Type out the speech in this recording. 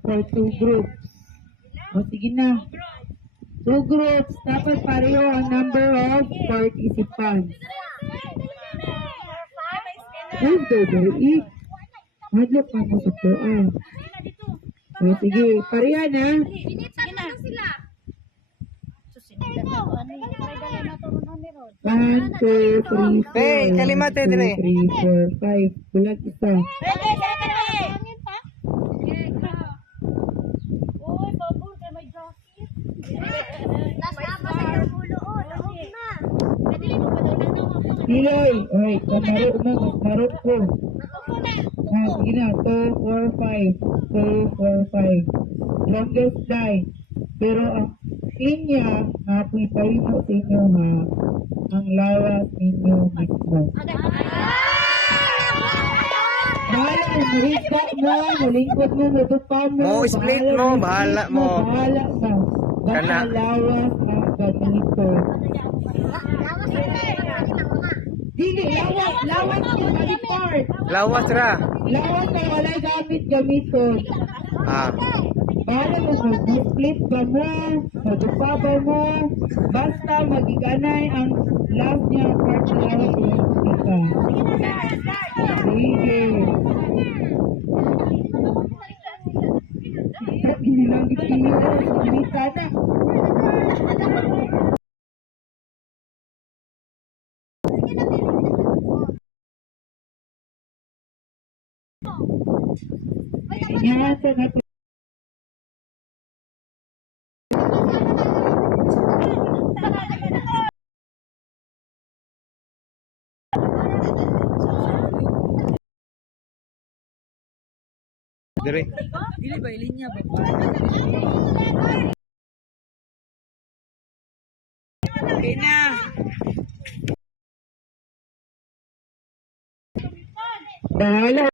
for 2 groups. O sige na. 2 groups, dapat pareho ang number of participants. Who's the eat? Madlok pa mo sa tuan. O sige, pareha na. One, two, three, four. Hey, kalimate dire. 2, 3, 4, 5. Bulat isa. Piloy. Oy, kamaro mo, kamaro ko. Sige na, 2, 4, 5. 2, 4, 5. Longest die. Pero ang inya, apoy pa rin mo sa inyo ha. Ang lawas ninyo mismo. Bahala mo, marika mo, malingkod mo, matupa mo. Mo, split mo, bahala mo. Bahala mo. Baka Kana. lawas ang ganito. Dili, lawas yung alipart. Lawas ra. Lawas na walay gamit-gamiton. Ah. Bahala mo, mag-split ba mo, matupa ba mo, basta magiganay ang last niya part na lawas yung ika. Sige. Inilang gitiyo, kumita na. Yan, sa natin. Dire. Dili ba ilinya ba? Okay na. Bahala